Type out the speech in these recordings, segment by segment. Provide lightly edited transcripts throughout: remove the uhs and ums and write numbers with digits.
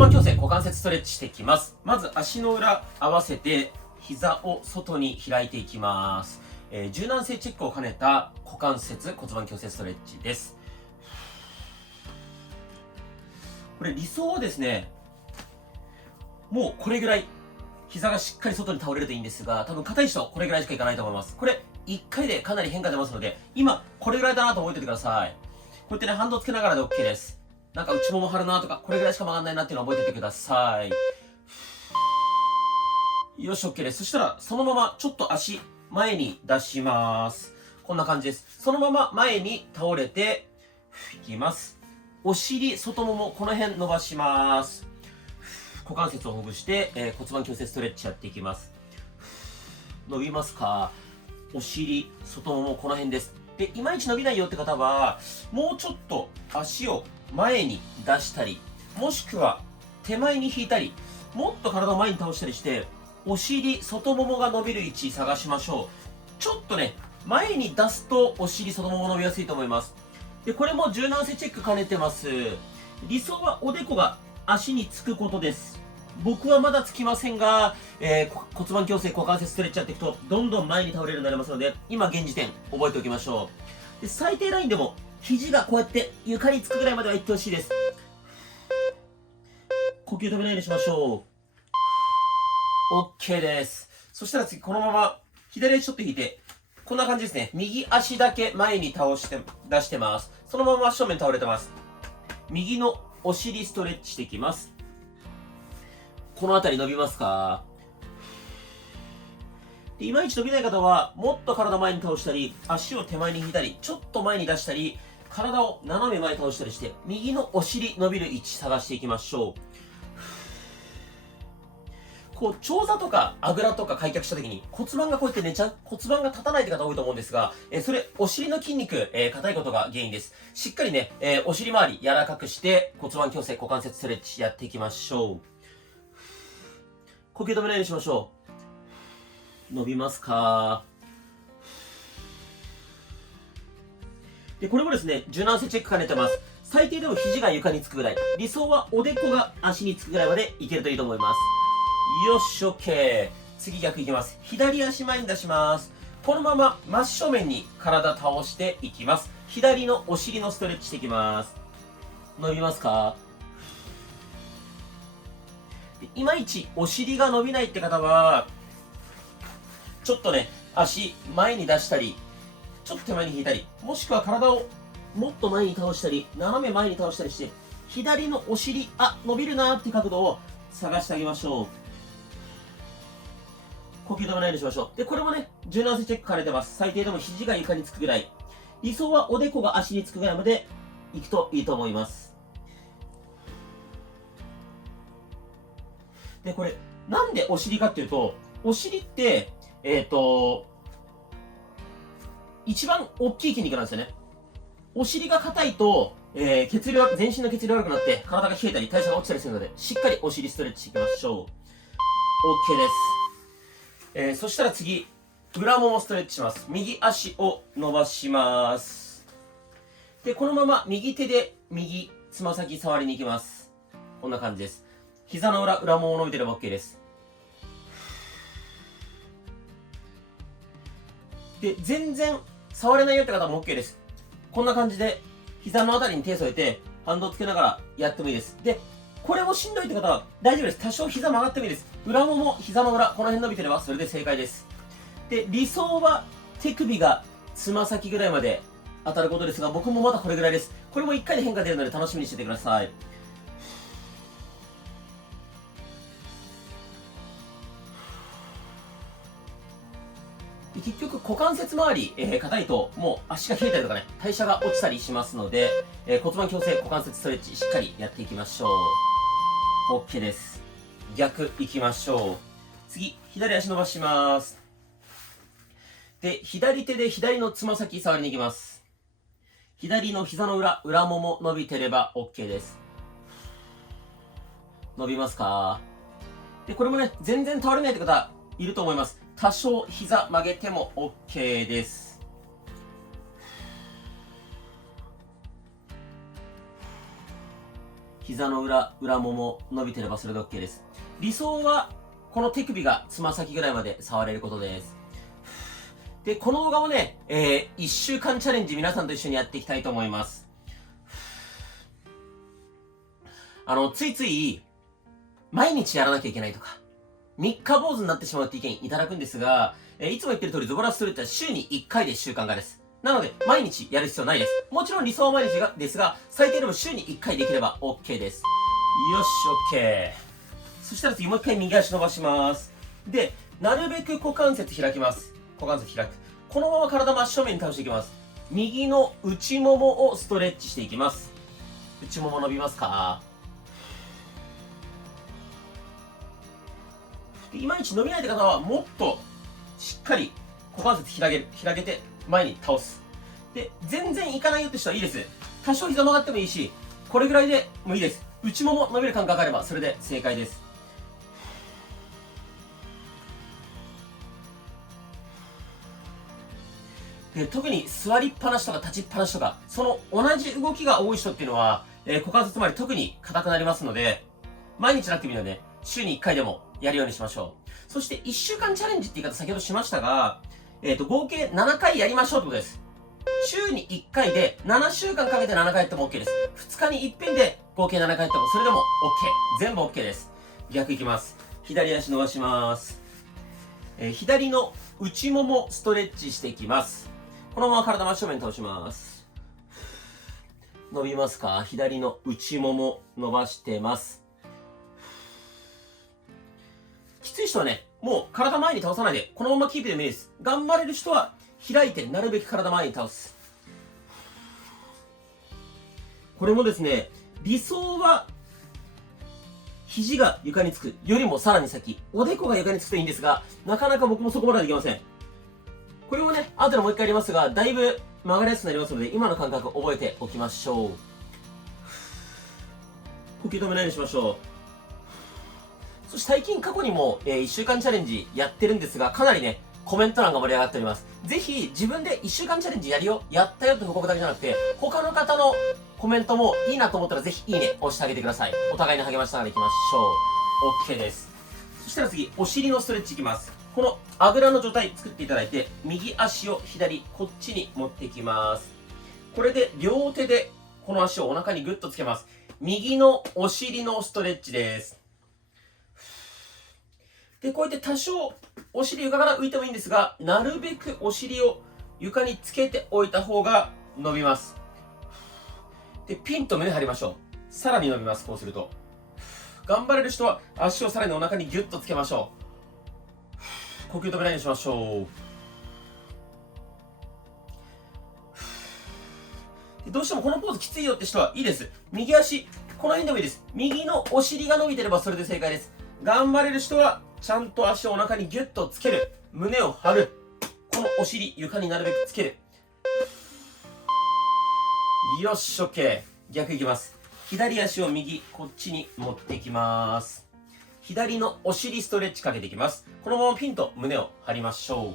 盤矯正股関節ストレッチしていきます。まず足の裏合わせて膝を外に開いていきます。柔軟性チェックを兼ねた股関節骨盤矯正ストレッチです。これ理想はですね、もうこれぐらい膝がしっかり外に倒れるといいんですが、多分硬い人これぐらいしかいかないと思います。これ1回でかなり変化出ますので、今これぐらいだなと覚えておいてください。こうやってね、反動つけながらで OK です。なんか内もも張るなとか、これぐらいしか曲がんないなっていうのを覚えておいてください。よし、OK です。そしたら、そのままちょっと足前に出します。こんな感じです。そのまま前に倒れていきます。お尻、外もも、この辺伸ばします。股関節をほぐして、骨盤矯正ストレッチやっていきます。伸びますか？お尻、外もも、この辺です。で、いまいち伸びないよって方は、もうちょっと足を前に出したり、もしくは手前に引いたり、もっと体を前に倒したりして、お尻、外ももが伸びる位置探しましょう。ちょっとね、前に出すとお尻、外もも伸びやすいと思います。で、これも柔軟性チェック兼ねてます。理想はおでこが足につくことです。僕はまだつきませんが、骨盤矯正股関節ストレッチやっていくとどんどん前に倒れるようになりますので、今現時点覚えておきましょう。で、最低ラインでも肘がこうやって床につくぐらいまでは行ってほしいです。呼吸止めないようにしましょう。 OK です。そしたら次このまま左足ちょっと引いて、こんな感じですね。右足だけ前に倒して出してます。そのまま正面倒れてます。右のお尻ストレッチしていきます。この辺り伸びますか？で、いまいち伸びない方は、もっと体前に倒したり、足を手前に引いたり、ちょっと前に出したり、体を斜め前に倒したりして、右のお尻伸びる位置探していきましょう。こう、長座とかあぐらとか開脚した時に骨盤がこうやって寝ちゃう、骨盤が立たないって方多いと思うんですが、それ、お尻の筋肉、硬いことが原因です。しっかりね、お尻周り柔らかくして骨盤矯正股関節ストレッチやっていきましょう。呼吸止めないようにしましょう。伸びますか？で、これもですね、柔軟性チェック兼ねてます。最低でも肘が床につくぐらい。理想はおでこが足につくぐらいまでいけるといいと思います。よし、OK。次逆いきます。左足前に出します。このまま真正面に体倒していきます。左のお尻のストレッチしていきます。伸びますか？いまいちお尻が伸びないって方は、ちょっとね、足前に出したり、ちょっと手前に引いたり、もしくは体をもっと前に倒したり、斜め前に倒したりして、左のお尻、伸びるなーって角度を探してあげましょう。呼吸止めないようにしましょう。で、これもね、柔軟性チェック兼ねてます。最低でも肘が床につくぐらい。理想はおでこが足につくぐらいまでいくといいと思います。で、これ、なんでお尻かっていうと、お尻って、一番大きい筋肉なんですよね。お尻が硬いと、血流、全身の血流悪くなって、体が冷えたり、代謝が落ちたりするので、しっかりお尻ストレッチしていきましょう。OK です。そしたら次、裏ももストレッチします。右足を伸ばします。で、このまま右手で右つま先触りに行きます。こんな感じです。膝の裏もも伸びてれば OK です。で、全然触れないよって方も OK です。こんな感じで、膝のあたりに手添えて、反動つけながらやってもいいです。で、これもしんどいって方は大丈夫です。多少膝曲がってもいいです。裏もも、膝の裏、この辺伸びてればそれで正解です。で、理想は手首がつま先ぐらいまで当たることですが、僕もまだこれぐらいです。これも1回で変化出るので楽しみにしててください。で、結局股関節周り、硬いともう足が冷えたりとかね、代謝が落ちたりしますので、骨盤矯正股関節ストレッチしっかりやっていきましょう。 OK です。逆いきましょう。次、左足伸ばします。で、左手で左のつま先触りに行きます。左の膝の裏もも伸びてれば OK です。伸びますか？で、これもね、全然倒れないって方いると思います。多少膝曲げても OK です。膝の裏もも伸びてればそれで OK です。理想はこの手首がつま先ぐらいまで触れることです。で、この動画もね、1週間チャレンジ皆さんと一緒にやっていきたいと思います。ついつい毎日やらなきゃいけないとか、3日坊主になってしまうって意見いただくんですが、いつも言ってる通りズボラストレッチは週に1回で習慣化です。なので、毎日やる必要ないです。もちろん理想は毎日ですが、最低でも週に1回できれば OK です。よし、OK。そしたら次もう一回右足伸ばします。で、なるべく股関節開きます。股関節開く。このまま体真正面に倒していきます。右の内ももをストレッチしていきます。内もも伸びますか？いまいち伸びないって方はもっとしっかり股関節広げて前に倒す。で、全然いかないよって人はいいです。多少膝曲がってもいいし、これぐらいでもいいです。内もも伸びる感覚があればそれで正解です。で、特に座りっぱなしとか立ちっぱなしとか、その同じ動きが多い人っていうのは、股関節周り特に硬くなりますので、毎日なくてもいいので、週に1回でもやるようにしましょう。そして1週間チャレンジって言い方先ほどしましたが、合計7回やりましょうってことです。週に1回で7週間かけて7回やっても OK です。2日に一遍で合計7回やってもそれでも OK。全部 OK です。逆いきます。左足伸ばします。左の内ももストレッチしていきます。このまま体真正面に倒します。伸びますか？左の内もも伸ばしてます。きつい人はね、もう体前に倒さないで、このままキープでもいいです。頑張れる人は開いてなるべく体前に倒す。これもですね、理想は肘が床につくよりもさらに先、おでこが床につくといいんですが、なかなか僕もそこまではできません。これをね、後でもう一回やりますが、だいぶ曲がりやすくなりますので、今の感覚覚えておきましょう。呼吸止めないようにしましょう。そして最近過去にも、1週間チャレンジやってるんですが、かなりね、コメント欄が盛り上がっております。ぜひ自分で1週間チャレンジやるよ、やったよって報告だけじゃなくて、他の方のコメントもいいなと思ったらぜひいいね押してあげてください。お互いに励ましながらいきましょう。OK です。そしたら次、お尻のストレッチいきます。このあぐらの状態作っていただいて、右足を左、こっちに持っていきます。これで両手でこの足をお腹にグッとつけます。右のお尻のストレッチです。で、こうやって多少お尻床から浮いてもいいんですが、なるべくお尻を床につけておいた方が伸びます。で、ピンと胸張りましょう。さらに伸びます、こうすると。頑張れる人は足をさらにお腹にギュッとつけましょう。呼吸止めないようにしましょう。で、どうしてもこのポーズきついよって人はいいです。右足、この辺でもいいです。右のお尻が伸びてればそれで正解です。頑張れる人はちゃんと足をお腹にギュッとつける。胸を張る。このお尻、床になるべくつける。よし、OK。逆いきます。左足を右、こっちに持っていきます。左のお尻ストレッチかけていきます。このままピンと胸を張りましょう。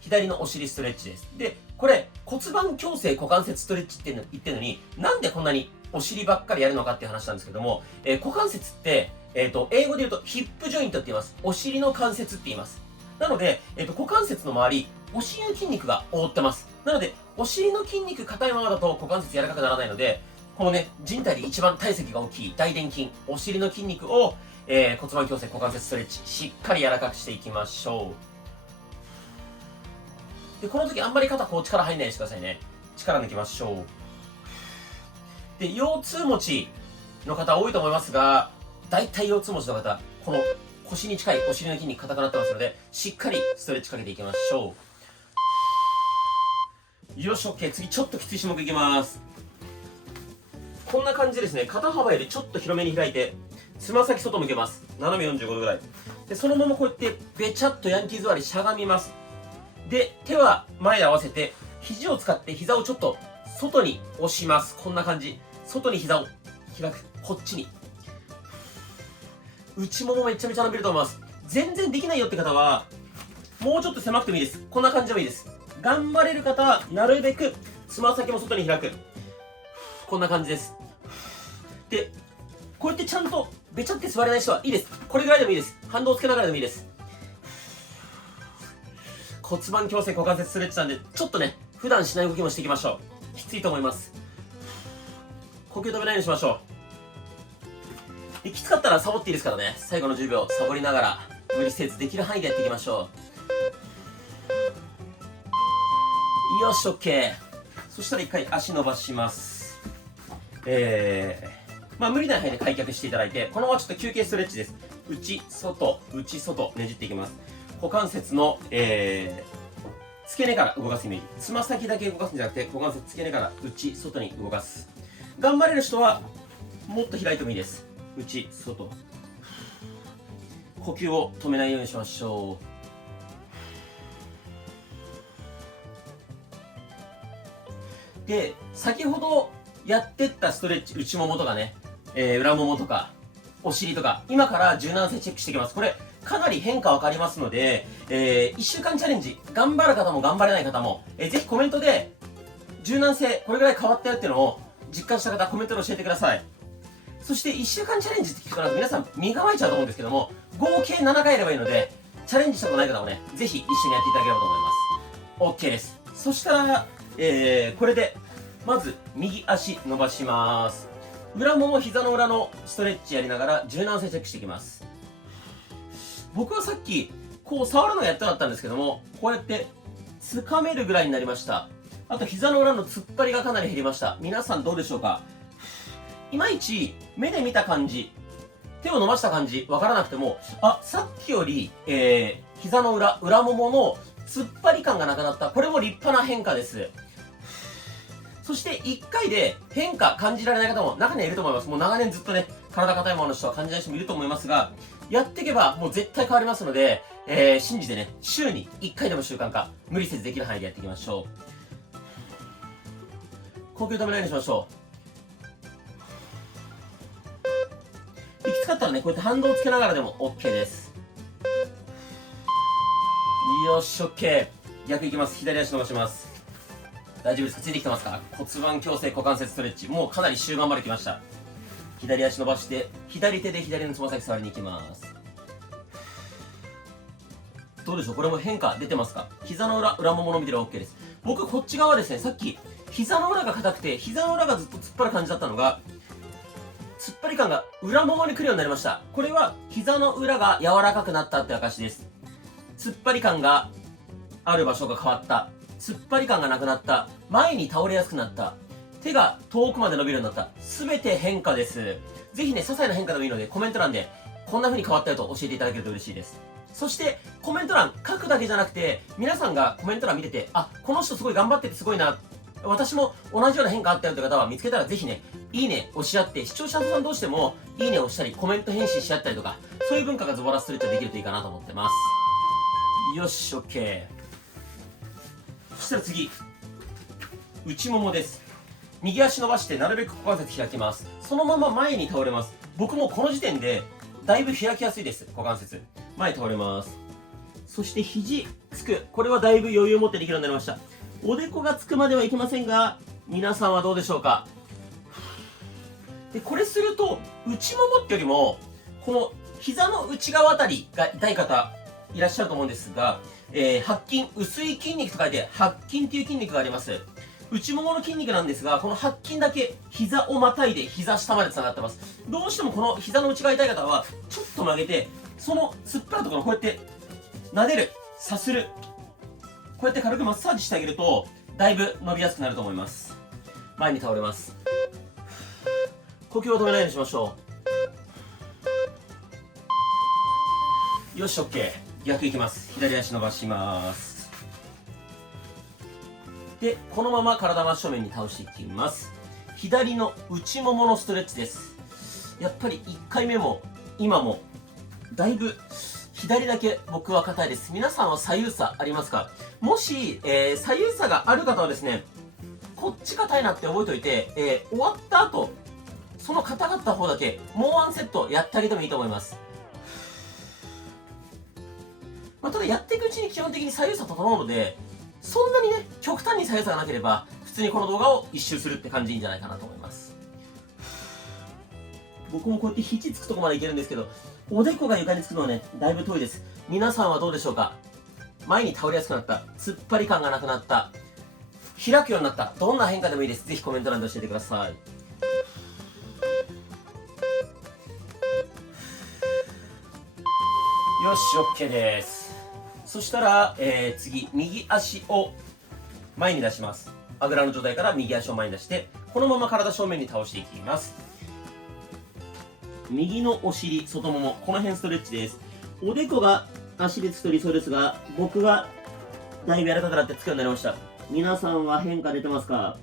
左のお尻ストレッチです。で、これ骨盤矯正股関節ストレッチって言ってるのに、なんでこんなにお尻ばっかりやるのかっていう話なんですけども、股関節って、英語で言うとヒップジョイントって言います。お尻の関節って言います。なので、股関節の周り、お尻の筋肉が覆ってます。なので、お尻の筋肉硬いままだと股関節柔らかくならないので、このね、人体で一番体積が大きい大臀筋、お尻の筋肉を、骨盤矯正股関節ストレッチ、しっかり柔らかくしていきましょう。で、この時あんまり肩こう力入んないでくださいね。力抜きましょう。で、腰痛持ちの方多いと思いますが、大体腰痛持ちの方、この腰に近いお尻の筋肉硬くなってますので、しっかりストレッチかけていきましょう。よし、OK。次、ちょっときつい種目いきます。こんな感じでですね、肩幅よりちょっと広めに開いて、つま先外向けます。斜め45度ぐらい。で、そのままこうやって、べちゃっとヤンキー座りしゃがみます。で、手は前で合わせて、肘を使って膝をちょっと外に押します。こんな感じ。外に膝を開く。こっちに。内ももめちゃめちゃ伸びると思います。全然できないよって方は、もうちょっと狭くてもいいです。こんな感じでもいいです。頑張れる方は、なるべくつま先も外に開く。こんな感じです。で、こうやってちゃんとべちゃって座れない人はいいです。これぐらいでもいいです。反動をつけながらでもいいです。骨盤矯正股関節ストレッチなんで、ちょっとね、普段しない動きもしていきましょう。きついと思います。呼吸止めないようにしましょう。できつかったらサボっていいですからね。最後の10秒、サボりながら、無理せずできる範囲でやっていきましょう。よし、OK。そしたら一回足伸ばします。無理ない範囲で開脚していただいて、このままちょっと休憩ストレッチです。内、外、内、外、ねじっていきます。股関節の、付け根から動かすイメージ。つま先だけ動かすんじゃなくて、股関節付け根から内、外に動かす。頑張れる人は、もっと開いてもいいです。内、外。呼吸を止めないようにしましょう。で、先ほどやってったストレッチ、内ももとかね、裏ももとか、お尻とか、今から柔軟性チェックしていきます。これ、かなり変化わかりますので、1週間チャレンジ、頑張る方も頑張れない方も、ぜひコメントで、柔軟性、これぐらい変わったよっていうのを実感した方、コメントで教えてください。そして1週間チャレンジって聞くから皆さん身構えちゃうと思うんですけども、合計7回やればいいので、チャレンジしたことない方もね、ぜひ一緒にやっていただければと思います。OK です。そしたら、これで、まず右足伸ばします。裏もも膝の裏のストレッチやりながら柔軟性チェックしていきます。僕はさっき、こう触るのやってなかったんですけども、こうやって掴めるぐらいになりました。あと膝の裏の突っ張りがかなり減りました。皆さんどうでしょうか？いまいち目で見た感じ、手を伸ばした感じわからなくても、あ、さっきより、膝の裏、裏ももの突っ張り感がなくなった。これも立派な変化です。そして1回で変化感じられない方も中にはいると思います。もう長年ずっとね、体硬いものの人は感じない人もいると思いますが、やっていけばもう絶対変わりますので、信じてね、週に1回でも習慣化、無理せずできる範囲でやっていきましょう。呼吸止めないようにしましょう。きつかったらね、こうやって反動をつけながらでも OK です。よし、OK。逆いきます。左足伸ばします。大丈夫ですか？ついてきてますか？骨盤矯正股関節ストレッチ。もうかなり終盤まで来ました。左足伸ばして、左手で左のつま先触りに行きます。どうでしょう？これも変化出てますか？膝の裏、裏ももの見てる OK です。僕、こっち側ですね、さっき、膝の裏が硬くて、膝の裏がずっと突っ張る感じだったのが、突っ張り感が裏ももに来るようになりました。これは、膝の裏が柔らかくなったって証です。突っ張り感がある場所が変わった。突っ張り感がなくなった。前に倒れやすくなった。手が遠くまで伸びるようになった。すべて変化です。ぜひね、些細な変化でもいいので、コメント欄で、こんな風に変わったよと教えていただけると嬉しいです。そして、コメント欄書くだけじゃなくて、皆さんがコメント欄見てて、あ、この人すごい頑張っててすごいな。私も同じような変化あったよって方は見つけたらぜひね、いいね押し合って、視聴者さん同士でもいいねを押したり、コメント返信し合ったりとか、そういう文化がズボラストレッチはできるといいかなと思ってます。よし、OK。そしたら次、内ももです。右足伸ばしてなるべく股関節開きます。そのまま前に倒れます。僕もこの時点でだいぶ開きやすいです。股関節。前倒れます。そして肘つく。これはだいぶ余裕を持ってできるようになりました。おでこがつくまではいきませんが、皆さんはどうでしょうか？で、これすると、内ももってよりも、この膝の内側あたりが痛い方いらっしゃると思うんですが、白筋、薄い筋肉と書いて、白筋っていう筋肉があります。内ももの筋肉なんですが、この白筋だけ膝をまたいで膝下まで繋がってます。どうしてもこの膝の内側痛い方は、ちょっと曲げて、その突っ張るところをこうやって撫でる、さする。こうやって軽くマッサージしてあげると、だいぶ伸びやすくなると思います。前に倒れます。呼吸を止めないようにしましょう。よし、OK。逆いきます。左足伸ばします。で、このまま体真正面に倒していきます。左の内もものストレッチです。やっぱり1回目も今もだいぶ左だけ僕は硬いです。皆さんは左右差ありますか？もし、左右差がある方はですね、こっち硬いなって覚えておいて、終わった後、その硬かった方だけもうワンセットやってあげてもいいと思います。ただやっていくうちに基本的に左右差整うので、そんなにね、極端に左右差がなければ、普通にこの動画を一周するって感じでいいんじゃないかなと思います。僕もこうやって肘つくとこまでいけるんですけど、おでこが床につくのはね、だいぶ遠いです。皆さんはどうでしょうか？前に倒れやすくなった、突っ張り感がなくなった、開くようになった、どんな変化でもいいです。ぜひコメント欄で教えてください。よし、OK です。そしたら、次、右足を前に出します。あぐらの状態から右足を前に出して、このまま体正面に倒していきます。右のお尻、外もも、この辺ストレッチです。おでこが足でつくと理想ですが、僕はだいぶ柔らかくなってつくようになりました。皆さんは変化出てますか？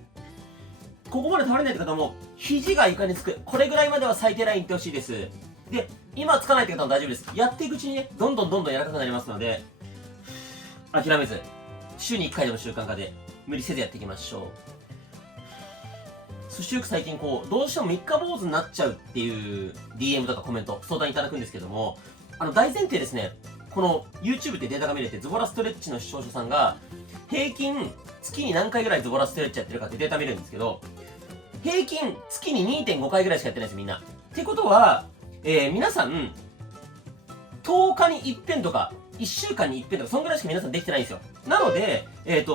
ここまで倒れないって方も、肘が床につく。これぐらいまでは最低ラインいってほしいです。で、今つかないって方も大丈夫です。やっていくうちにね、どんどん柔らかくなりますので、諦めず、週に1回でも習慣化で、無理せずやっていきましょう。そしてよく最近どうしても三日坊主になっちゃうっていう DM とかコメント、相談いただくんですけども、大前提ですね、この YouTube ってデータが見れて、ズボラストレッチの視聴者さんが、平均月に何回ぐらいズボラストレッチやってるかってデータ見れるんですけど、平均月に 2.5 回ぐらいしかやってないです、みんな。ってことは、皆さん、10日に一遍とか、1週間に一遍とか、そんぐらいしか皆さんできてないんですよ。なので、3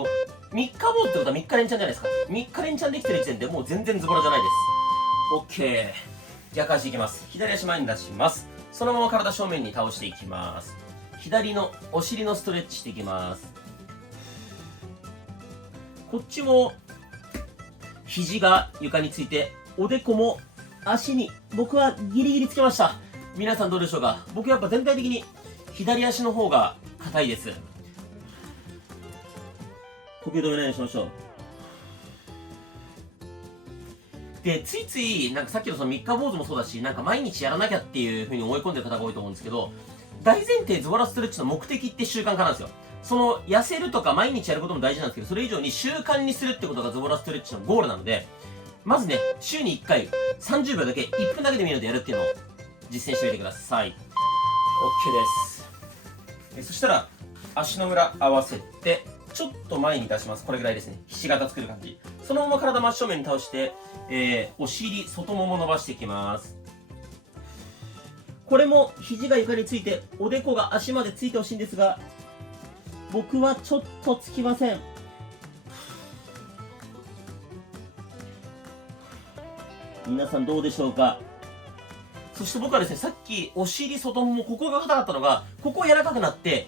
日坊主ってことは3日連チャンじゃないですか。3日連チャンできてる時点でもう全然ズボラじゃないです。OK。逆足いきます。左足前に出します。そのまま体正面に倒していきます。左のお尻のストレッチしていきます。こっちも、肘が床について、おでこも足に、僕はギリギリつけました。皆さんどうでしょうか？僕やっぱ全体的に左足の方が硬いです。呼吸止めないようにしましょう。で、ついつい、さっきのその三日坊主もそうだし、毎日やらなきゃっていう風に思い込んでる方が多いと思うんですけど、大前提ズボラストレッチの目的って習慣化なんですよ。その、痩せるとか毎日やることも大事なんですけど、それ以上に習慣にするってことがズボラストレッチのゴールなので、まずね、週に1回、30秒だけ、1分だけでもいいのでやるっていうのを実践してみてください。OK です。そしたら、足の裏合わせて、ちょっと前に出します。これぐらいですね。ひし形作る感じ。そのまま体真正面に倒して、お尻、外もも伸ばしていきます。これも肘が床について、おでこが足までついてほしいんですが、僕はちょっとつきません。皆さんどうでしょうか？そして僕はですね、さっきお尻、外もも、ここが硬かったのが、ここ柔らかくなって、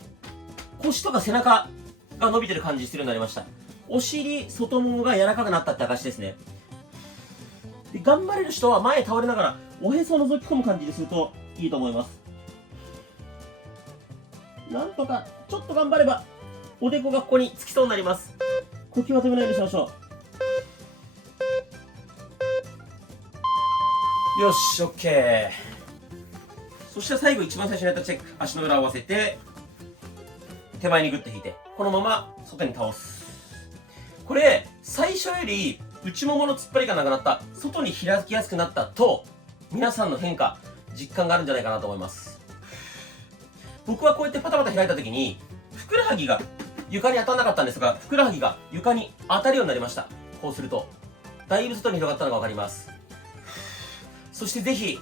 腰とか背中が伸びてる感じするようになりました。お尻、外ももが柔らかくなったって証ですね。で、頑張れる人は前倒れながら、おへそを覗き込む感じにするといいと思います。なんとか、ちょっと頑張れば、おでこがここにつきそうになります。呼吸は止めないようにしましょう。よし、OK。そして最後、一番最初にやったチェック。足の裏を合わせて、手前にグッと引いて、このまま外に倒す。これ、最初より内ももの突っ張りがなくなった、外に開きやすくなったと、皆さんの変化、実感があるんじゃないかなと思います。僕はこうやってパタパタ開いた時に、ふくらはぎが床に当たらなかったんですが、ふくらはぎが床に当たるようになりました。こうすると、だいぶ外に広がったのがわかります。そしてぜひ、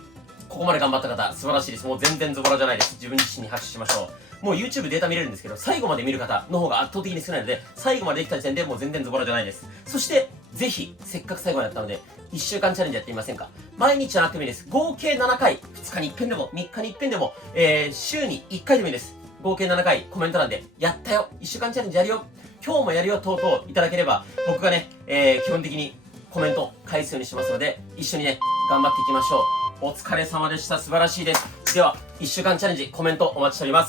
ここまで頑張った方、素晴らしいです。もう全然ズボラじゃないです。自分自身に拍手しましょう。もう YouTube データ見れるんですけど、最後まで見る方の方が圧倒的に少ないので、最後までできた時点でもう全然ズボラじゃないです。そして、ぜひ、せっかく最後までやったので、1週間チャレンジやってみませんか？毎日じゃなくてもいいです。合計7回、2日に1遍でも、3日に1遍でも、週に1回でもいいです。合計7回、コメント欄で、やったよ !1 週間チャレンジやるよ今日もやるよ等々いただければ、僕がね、基本的にコメント返すようにしますので、一緒にね、頑張っていきましょう。お疲れ様でした。素晴らしいです。では、1週間チャレンジ、コメントお待ちしております。